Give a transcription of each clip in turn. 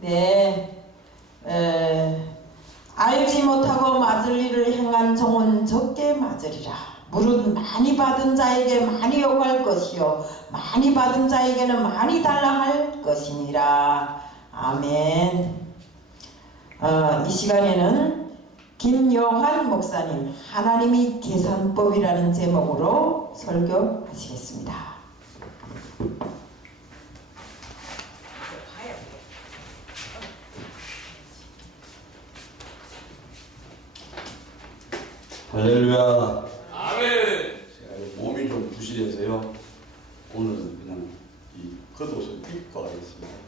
네, 알지 못하고 맞을 일을 행한 종은 적게 맞으리라. 무릇 많이 받은 자에게 많이 요구할 것이요 많이 받은 자에게는 많이 달라 할 것이니라. 아멘. 이 시간에는 김요한 목사님 하나님이 계산법이라는 제목으로 설교하시겠습니다. 할렐루야. 아멘. 제가 몸이 좀 부실해서요. 오늘은 그냥 이 겉옷을 입고 가겠습니다.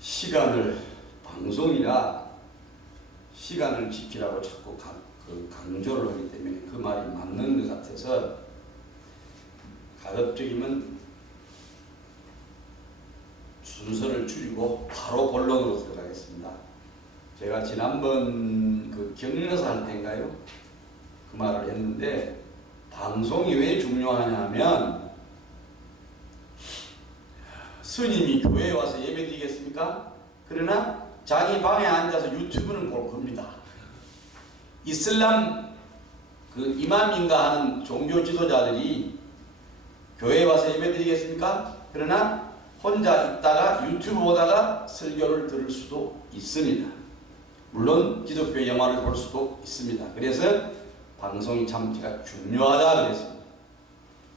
시간을 방송이라 시간을 지키라고 자꾸 강조를 하기 때문에 그 말이 맞는 것 같아서 가급적이면 순서를 줄이고 바로 본론으로 들어가겠습니다. 제가 지난번 그 격려사 할 때인가요? 그 말을 했는데 방송이 왜 중요하냐면 스님이 교회에 와서 예배 드리겠습니까? 그러나 자기 방에 앉아서 유튜브는 볼 겁니다. 이슬람 그 이맘인가 하는 종교 지도자들이 교회에 와서 예배 드리겠습니까? 그러나 혼자 있다가 유튜브 보다가 설교를 들을 수도 있습니다. 물론 기독교 영화를 볼 수도 있습니다. 그래서 방송이 참 제가 중요하다 그랬습니다.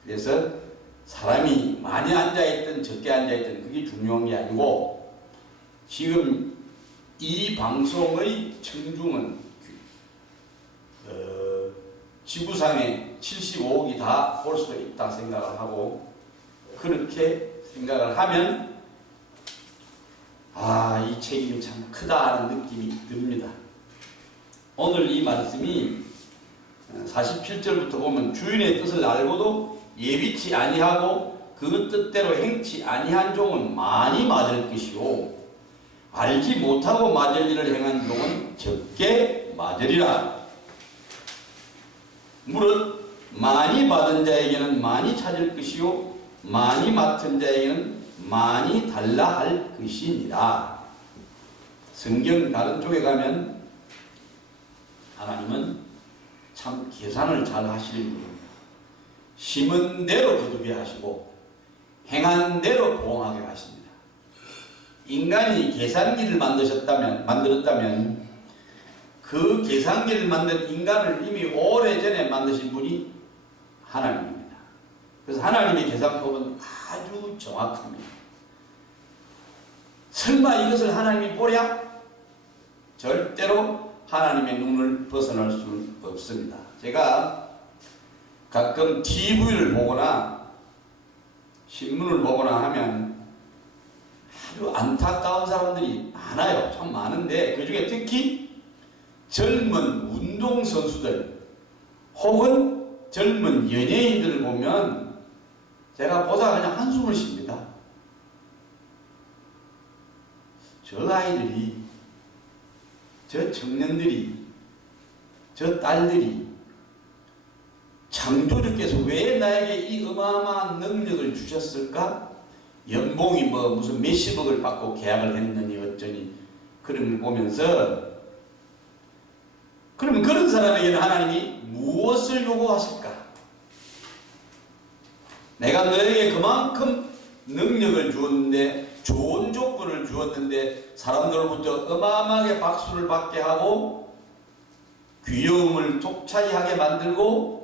그래서 사람이 많이 앉아있든 적게 앉아있든 그게 중요한 게 아니고 지금 이 방송의 청중은 지구상에 75억이 다 볼 수도 있다 생각을 하고 그렇게 생각을 하면 이 책임이 참 크다 하는 느낌이 듭니다. 오늘 이 말씀이 47절부터 보면 주인의 뜻을 알고도 예비치 아니하고 그 뜻대로 행치 아니한 종은 많이 맞을 것이요 알지 못하고 맞을 일을 행한 종은 적게 맞으리라. 무릇 많이 받은 자에게는 많이 찾을 것이요 많이 맡은 자에게는 많이 달라 할 것이니라. 성경 다른 쪽에 가면 하나님은 참 계산을 잘 하시는 분입니다. 심은 대로 거두게 하시고 행한 대로 보응하게 하십니다. 인간이 계산기를 만들었다면 그 계산기를 만든 인간을 이미 오래전에 만드신 분이 하나님입니다. 그래서 하나님의 계산법은 아주 정확합니다. 설마 이것을 하나님이 보랴? 절대로 하나님의 눈을 벗어날 수는 없습니다. 제가 가끔 TV를 보거나 신문을 보거나 하면 아주 안타까운 사람들이 많아요. 참 많은데 그 중에 특히 젊은 운동선수들 혹은 젊은 연예인들을 보면 제가 보다 그냥 한숨을 쉽니다. 저 아이들이, 저 청년들이, 저 딸들이 창조주께서 왜 나에게 이 어마어마한 능력을 주셨을까? 연봉이 무슨 몇십억을 받고 계약을 했느니 어쩌니 그런 걸 보면서 그러면 그런 사람에게는 하나님이 무엇을 요구하실까? 내가 너에게 그만큼 능력을 주었는데 좋은 조건을 주었는데 사람들로부터 어마어마하게 박수를 받게 하고 귀여움을 독차지하게 만들고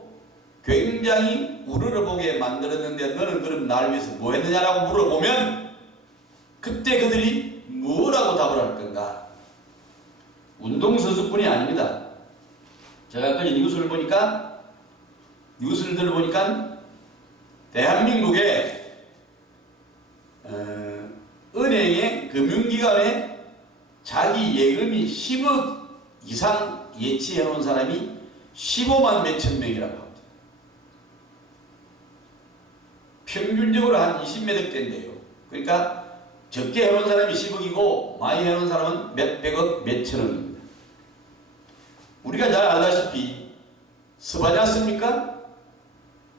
굉장히 우러러보게 만들었는데 너는 그럼 나를 위해서 뭐 했느냐라고 물어보면 그때 그들이 뭐라고 답을 할 건가? 운동선수뿐이 아닙니다. 제가 아까 뉴스를 들어보니까 대한민국의 은행의 금융기관에 자기 예금이 10억 이상 예치해 놓은 사람이 15만 몇천 명이라고 합니다. 평균적으로 한 20몇억 대인데요. 그러니까 적게 해놓은 사람이 10억이고 많이 해놓은 사람은 몇백억, 몇천억입니다. 우리가 잘 알다시피 습하지 않습니까?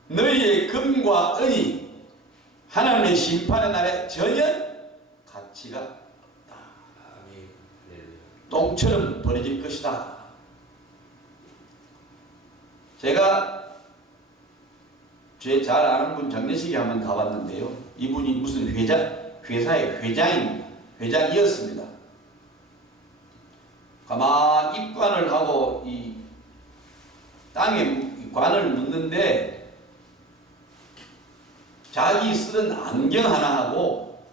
너희의 금과 은이 하나님의 심판의 날에 전혀 가치가 없다. 똥처럼 버려질 것이다. 제가 제 잘 아는 분 장례식에 한번 가봤는데요. 이분이 무슨 회사의 회장입니다. 회장이었습니다. 가만 입관을 하고 이 땅에 관을 묻는데 자기 쓰던 안경 하나 하고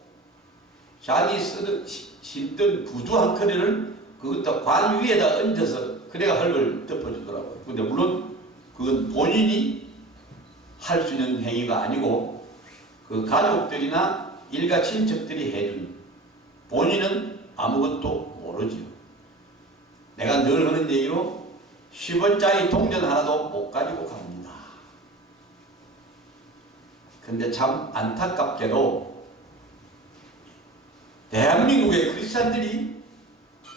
자기 신던 구두 한 커리를 그것도 관 위에다 얹어서 그래가 흙을 덮어주더라고요. 근데 물론 그건 본인이 할 수 있는 행위가 아니고 그 가족들이나 일가 친척들이 해준, 본인은 아무것도 모르지요. 내가 늘 하는 얘기로 10원짜리 동전 하나도 못 가지고 갑니다. 근데 참 안타깝게도 대한민국의 크리스찬들이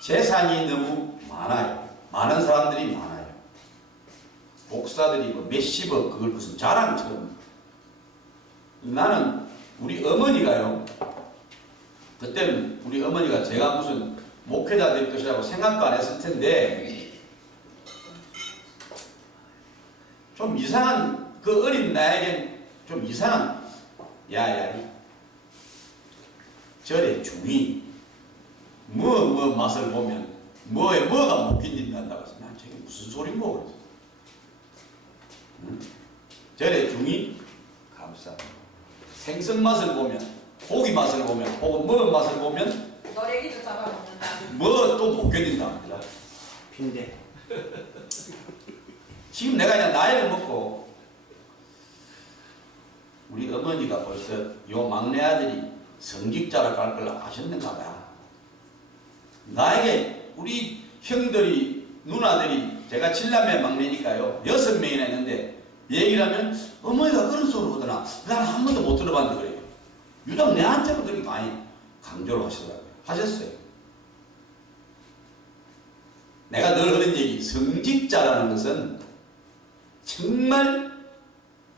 재산이 너무 많아요. 많은 사람들이 많아요. 목사들이 뭐 몇십억 그걸 무슨 자랑처럼. 나는 우리 어머니가요. 그때는 우리 어머니가 제가 무슨 목회자 될 것이라고 생각도 안 했을 텐데 좀 이상한, 그 어린 나에겐 좀 이상한, 야야 절의 중이 뭐 맛을 보면 뭐가 못 견딘단다고 해서 난 저게 무슨 소린고 그랬어. 절의 중이 감사. 생선 맛을 보면, 고기 맛을 보면, 혹은 뭐 맛을 보면 너래기도 잡아먹는다. 뭐 또 못 견딘답니다. 빈대. 지금 내가 그냥 나이를 먹고 우리 어머니가 벌써 요 막내 아들이 성직자라 갈 걸 아셨는가 봐. 나에게 우리 형들이, 누나들이, 제가 7남매 막내니까요 6명이나 있는데 얘기를 하면 어머니가 그런 소리 하더나 난 한 번도 못 들어봤는데 그래요. 유독 내한테는 그렇게 많이 강조를 하셨어요. 내가 늘 하는 얘기, 성직자라는 것은 정말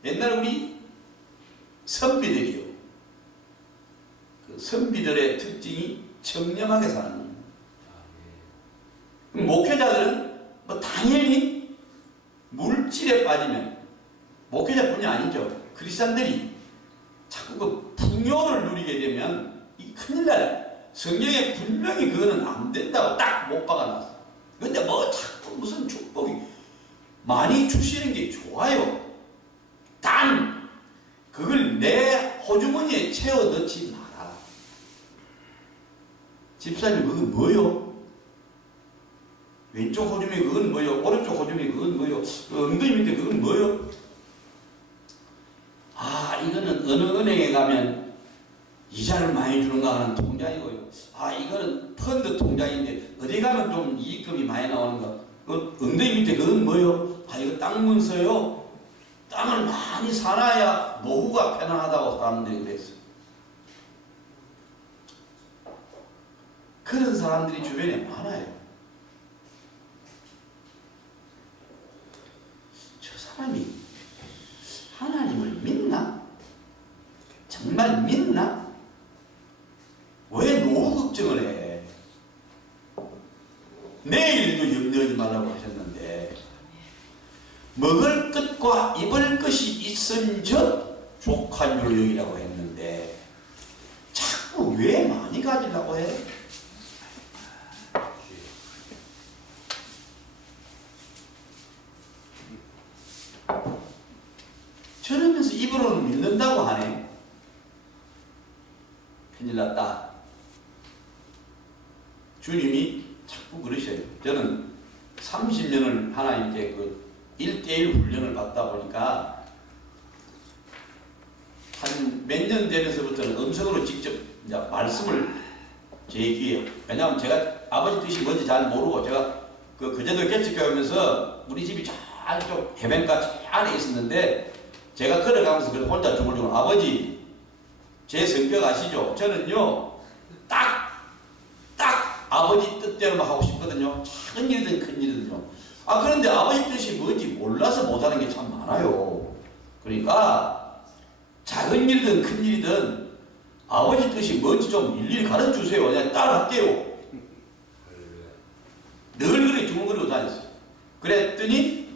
옛날 우리 선비들이요. 그 선비들의 특징이 청렴하게 사는 거예요. 목회자들은 뭐 당연히 물질에 빠지면, 목회자뿐이 아니죠. 크리스찬들이 자꾸 그 풍요를 누리게 되면 이 큰일 나요. 성경에 분명히 그거는 안 된다고 딱 못 박아놨어. 근데 뭐 자꾸 무슨 축복이 많이 주시는 게 좋아요. 단 그걸 내 호주머니에 채워 넣지 마라. 집사님 그건 뭐요? 왼쪽 호주머니 그건 뭐요? 오른쪽 호주머니 그건 뭐요? 그 엉덩이 밑에 그건 뭐요? 아, 이거는 어느 은행에 가면 이자를 많이 주는가 하는 통장이고요. 아, 이거는 펀드 통장인데 어디 가면 좀 이익금이 많이 나오는가. 그 엉덩이 밑에 그건 뭐요? 아, 이거 땅 문서요. 땅을 많이 사놔야 노후가 편안하다고 사람들이 그랬어요. 그런 사람들이 주변에 많아요. 저 사람이 하나님을 믿나? 정말 믿나? 왜 노후 걱정을 해? 내일도 염려하지 말라고 하셨는데 먹을 것과 입을 것이 있은즉 족한 율령이라고 했는데 자꾸 왜 많이 가지려고 해? 저러면서 입으로는 믿는다고 하네. 큰일 났다. 주님이 자꾸 그러셔요. 저는 30년을 하나님께 그 1:1 훈련을 받다 보니까 한 몇 년 되면서부터는 음성으로 직접 이제 말씀을 제 귀에, 왜냐하면 제가 아버지 뜻이 뭔지 잘 모르고 제가 그제도 개척교회 오면서 우리 집이 저쪽 해변가 안에 있었는데 제가 걸어가면서 그걸 혼자 주물주물, 아버지 제 성격 아시죠? 저는요 딱 아버지 뜻대로만 하고 싶거든요. 작은 일이든 큰 일이든요. 아, 그런데 아버지 뜻이 뭔지 몰라서 못하는 게 참 많아요. 그러니까 작은 일이든 큰 일이든 아버지 뜻이 뭔지 좀 일일이 가르쳐 주세요. 그냥 따라할게요. 늘 그렇게 주문거리고 다녔어요. 그랬더니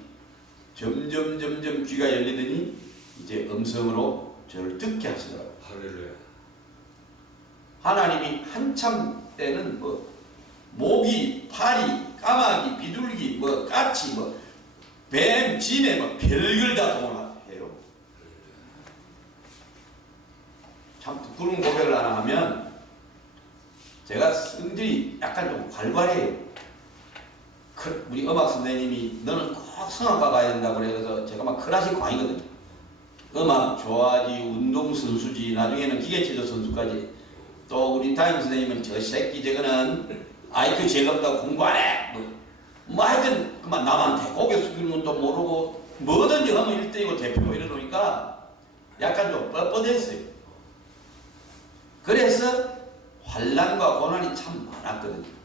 점점 귀가 열리더니 이제 음성으로 저를 듣게 하시더라고요. 할렐루야. 하나님이 한참 때는 뭐 모기, 파리, 까마귀, 비둘기, 뭐 까치, 뭐 뱀, 지네, 뭐 별걸 다 동원해요. 참 부끄러운 고백을 하나 하면 제가 성질이 약간 좀 활발해요. 우리 음악 선생님이 너는 꼭 성악가 가야 된다고 그래서 제가 막 클래식 광이거든요. 음악 좋아하지, 운동선수지, 나중에는 기계체조 선수까지. 또 우리 담임 선생님은 저 새끼 저거는 IQ 제일 높다고 공부 안 해. 뭐 하여튼 그만 남한테 고개 숙이는 것도 모르고 뭐든지 하면 1등이고 대표 이러니까 약간 좀 뻣뻣했어요. 그래서 환난과 고난이 참 많았거든요.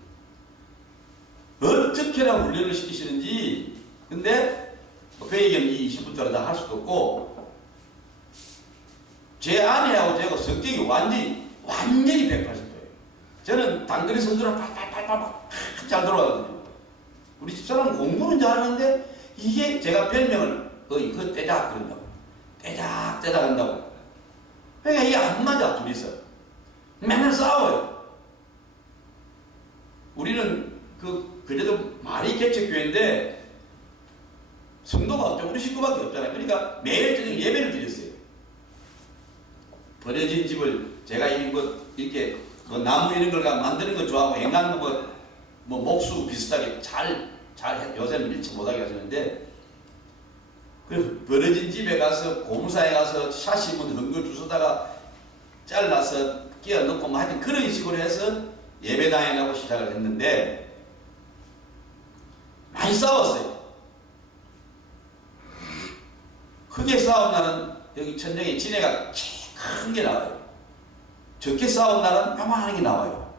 어떻게나 훈련을 시키시는지. 근데 그 얘기는 이 20분짜리 다 할 수도 없고, 제 아내하고 제가 성격이 완전히 180도예요. 저는 단거리 선수랑 팔팔팔팔 잘 들어가거든요. 우리 집사람은 공부는 잘하는데 이게 제가 별명을 그 떼작 그런다고. 떼작 한다고. 그러니까 이게 안 맞아. 둘이서 맨날 싸워요. 우리는 그래도 많이 개척교회인데 성도가 없죠. 우리 식구밖에 없잖아요. 그러니까 매일 저녁 예배를 드렸어요. 버려진 집을 제가 이렇게 나무 이런 걸 만드는 거 좋아하고 앵간 거 목수 비슷하게 잘 요새는 밀치 못하게 하시는데, 그 버려진 집에 가서 고무사에 가서 샤시문 헝거 주워다가 잘라서 끼워 넣고 뭐 하여튼 그런 식으로 해서 예배당에 가고 시작을 했는데 많이 싸웠어요. 크게 싸운 날은 여기 천정에 지네가 제일 큰 게 나와요. 적게 싸운 날은 요만한 게 나와요.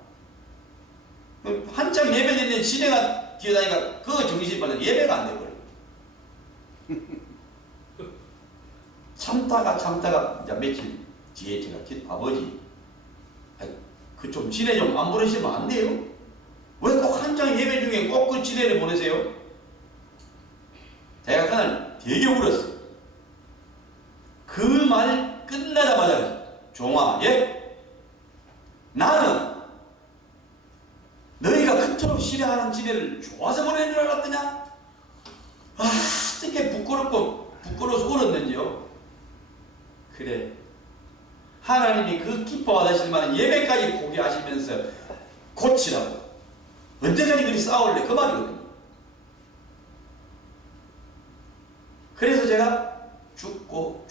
한참 예배됐는데 지네가 뛰어다니까 그거 정신이 빠져 예배가 안 돼버려요. 참다가 이제 며칠 뒤에 제가 아버지 그 좀 지네 좀 안 보내시면 안 돼요? 왜 꼭 한창 예배 중에 꼭 그 지네를 보내세요? 제가 그날 되게 울었어요. 그 말 끝나자마자 종아, 예? 나는 너희가 그토록 싫어하는 지네를 좋아서 보내는 줄 알았더냐? 어떻게 부끄러워서 울었는지요? 그래, 하나님이 그 기뻐하실 만한 예배까지 포기하시면서 고치라고. 언제까지 그리 싸울래? 그 말이거든요. 그래서 제가 죽었어요.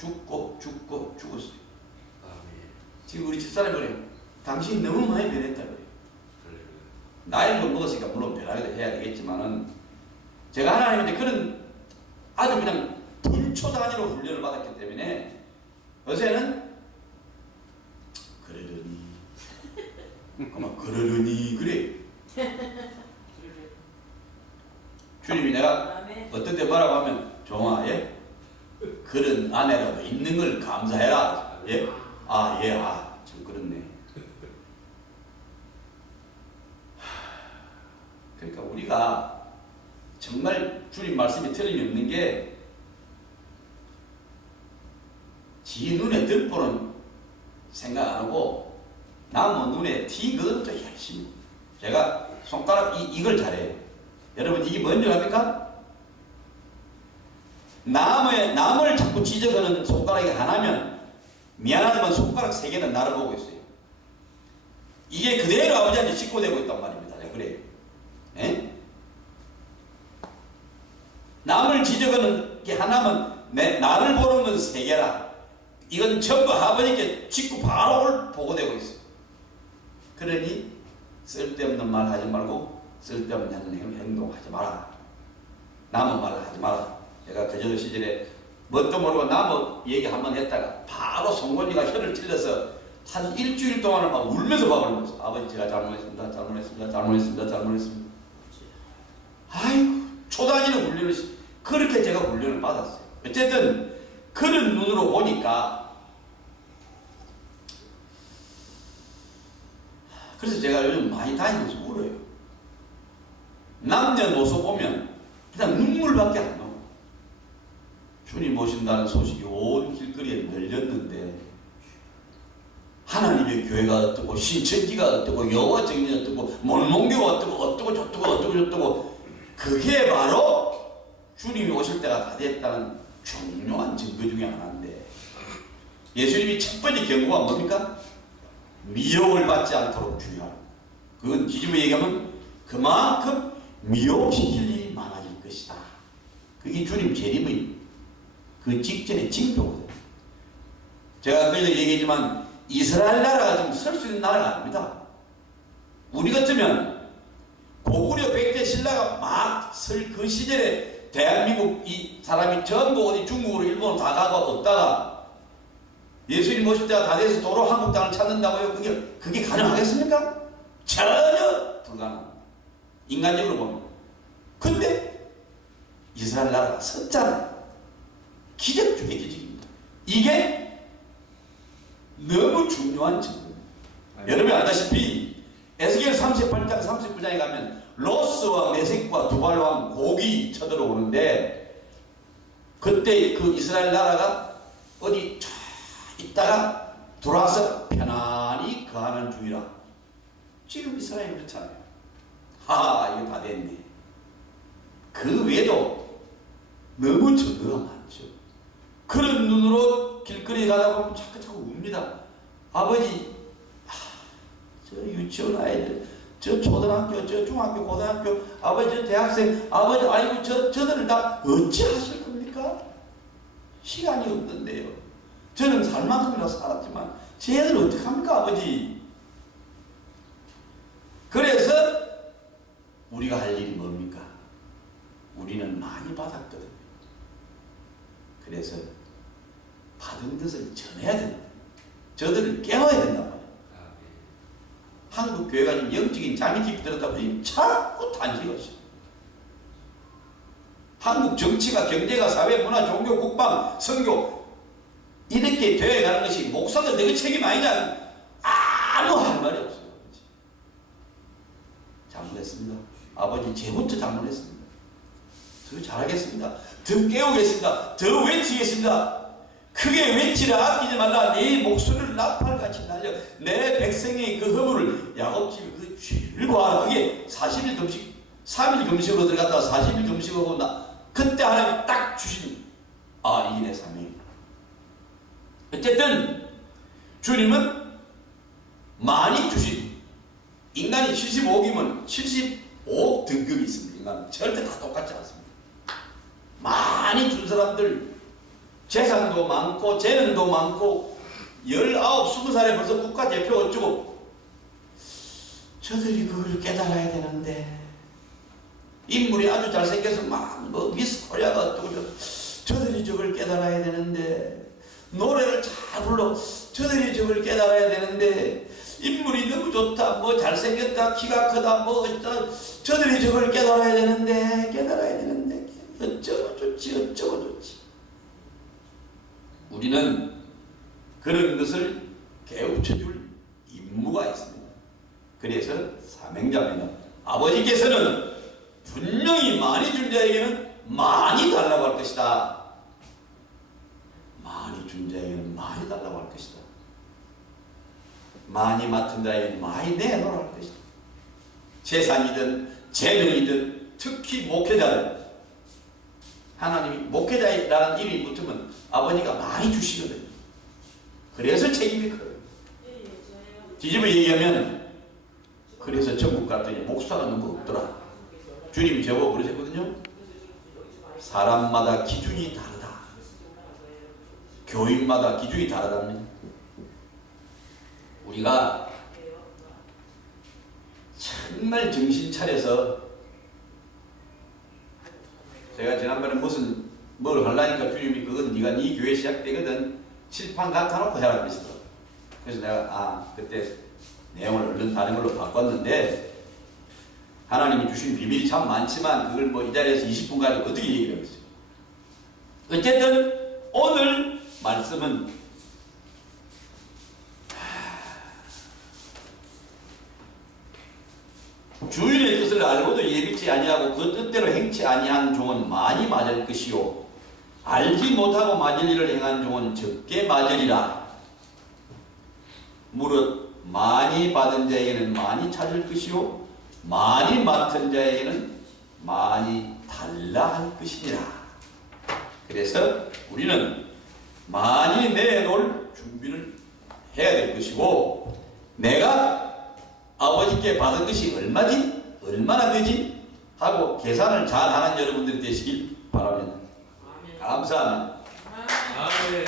지금 우리 집사람이 그래요. 당신 너무 많이 변했다 그래요. 나이를 좀 먹었으니까 물론 변하게 해야 되겠지만은, 제가 하나님한테 그런 아주 그냥 불초 단위로 훈련을 받았기 때문에 요새는 그러려니 그래. 주님이 내가 어떤 때 뭐라고 하면 종아, 예? 그런 아내라도 있는 걸 감사해라. 예? 좀 그렇네. 그러니까 우리가 정말 주님 말씀이 틀림이 없는 게, 지 눈에 들보는 생각 안 하고 남 눈에 티 그것도 열심히. 제가 손가락 이걸 잘해요. 여러분 이게 뭔지 압니까? 남을 자꾸 지적하는 손가락이 하나면 미안하지만 손가락 3개는 나를 보고 있어요. 이게 그대로 아버지한테 직고되고 있단 말입니다. 그래요. 예? 남을 지적하는 게 하나면 나를 보는 건 3개라. 이건 전부 아버지께 직구 바로 보고되고 있어요. 그러니 쓸데없는 말 하지 말고 쓸데없는 행동하지 마라. 남의 말 하지 마라. 제가 그저 시절에 뭣도 모르고 남의 얘기 한번 했다가 바로 송곳니가 혀를 찔러서 한 일주일 동안을 막 울면서 밥을 먹었어요. 아버지 제가 잘못했습니다. 아이고, 초단위로 훈련을 그렇게 제가 훈련을 받았어요. 어쨌든 그런 눈으로 보니까 그래서 제가 요즘 많이 다니면서 울어요. 남녀노소 보면 그냥 눈물밖에 안 나와요. 주님 오신다는 소식이 온 길거리에 널렸는데 하나님의 교회가 어떻고 신천지가 어떻고 여호와 증인이 어떻고 몰몬교가 어떻고 저쩌고 그게 바로 주님이 오실 때가 다 됐다는 중요한 증거 중에 하나인데 예수님이 첫 번째 경고가 뭡니까? 미혹을 받지 않도록 주의하라. 그건 뒤집어 얘기하면 그만큼 미혹시킬 일이 많아질 것이다. 그게 주님 재림의 그 직전의 징표거든요. 제가 그전에 얘기했지만 이스라엘 나라가 지금 설 수 있는 나라가 아닙니다. 우리 같으면 고구려 백제 신라가 막 설 그 시절에 대한민국 이 사람이 전부 어디 중국으로 일본으로 다 가고 없다가 예수님 오실 때가 다 돼서 도로 한국 땅을 찾는다고요? 그게 가능하겠습니까? 전혀 불가능합니다. 인간적으로 보면. 근데 이스라엘 나라가 섰잖아요. 기적 중의 기적입니다. 이게 너무 중요한 증거입니다. 여러분이 알다시피 에스겔 38장 39장에 가면 로스와 메색과 두발왕 고기 쳐들어오는데 그때 그 이스라엘 나라가 어디 쫙 있다가 돌아와서 편안히 거하는 중이라. 지금 이스라엘이 그렇잖아요. 이거 다 됐네. 그 외에도 너무 증거가 많죠. 그런 눈으로 길거리 가다 보면 자꾸 웁니다. 아버지, 저 유치원 아이들, 저 초등학교, 저 중학교, 고등학교, 아버지, 저 대학생, 아버지, 아이고, 저들을 다 어찌하실 겁니까? 시간이 없는데요. 저는 살 만큼이라 살았지만, 제 애들 어떡합니까, 아버지? 그래서, 우리가 할 일이 뭡니까? 우리는 많이 받았거든요. 그래서, 받은 것을 전해야 된다. 저들을 깨워야 된단 말이에요. 한국 교회가 지금 영적인 잠이 깊이 들었다 보니 자꾸 탄식을 하시죠. 한국 정치가 경제가 사회 문화 종교 국방 선교 이렇게 되어가는 것이 목사들 내가 책임 아니냐 아무 할 말이 없어요. 잘못했습니다. 아버지 제부터 잘못했습니다. 더 잘하겠습니다. 더 깨우겠습니다. 더 외치겠습니다. 크게 외치려 아끼지 말라. 네 목소리를 나팔같이 날려 내 백성의 그 허물을 야곱집이 그 죄를 고하라. 그게 40일 금식 3일 금식으로 들어갔다가 40일 금식하고 그때 하나님이 딱 주신 이게 내 사명이다. 어쨌든 주님은 많이 주신 인간이 75억이면 75억 등급이 있습니다. 인간은 절대 다 똑같지 않습니다. 많이 준 사람들 재산도 많고 재능도 많고 19, 20살에 벌써 국가대표 어쩌고 저들이 그걸 깨달아야 되는데 인물이 아주 잘생겨서 막 미스 코리아가 어쩌고 저들이 저걸 깨달아야 되는데 노래를 잘 불러 저들이 저걸 깨달아야 되는데 인물이 너무 좋다 잘생겼다 키가 크다 저들이 저걸 깨달아야 되는데 어쩌고 좋지 우리는 그런 것을 깨우쳐줄 임무가 있습니다. 그래서 사명자입니다. 아버지께서는 분명히 많이 준 자에게는 많이 달라고 할 것이다. 많이 준 자에게는 많이 달라고 할 것이다. 많이 맡은 자에게는 많이 내놓으라 할 것이다. 재산이든 재능이든 특히 목회자는 하나님이 목회자라는 이름이 붙으면 아버지가 많이 주시거든요. 그래서 책임이 커요. 뒤집어 얘기하면 그래서 전국 갔더니 목사가 너무 없더라. 주님이 저보고 그러셨거든요. 사람마다 기준이 다르다. 교인마다 기준이 다르답니다. 우리가 정말 정신 차려서 제가 지난번에 뭘 하려니까 주님이 그건 네가 네 교회 시작되거든 칠판 갖다놓고 해라 그랬어. 그래서 내가 그때 내용을 얼른 다른 걸로 바꿨는데 하나님이 주신 비밀이 참 많지만 그걸 이 자리에서 20분 가지고 어떻게 얘기를 하겠어요. 어쨌든 오늘 말씀은 주인의 뜻을 알고도 예비치 아니하고 그 뜻대로 행치 아니한 종은 많이 맞을 것이요 알지 못하고 맞을 일을 행한 종은 적게 맞으리라. 무릇 많이 받은 자에게는 많이 찾을 것이요 많이 맡은 자에게는 많이 달라 할 것이니라. 그래서 우리는 많이 내놓을 준비를 해야 될 것이고, 내가 아버지께 받은 것이 얼마지? 얼마나 되지? 하고 계산을 잘 하는 여러분들이 되시길 바랍니다. 감사합니다. 아멘.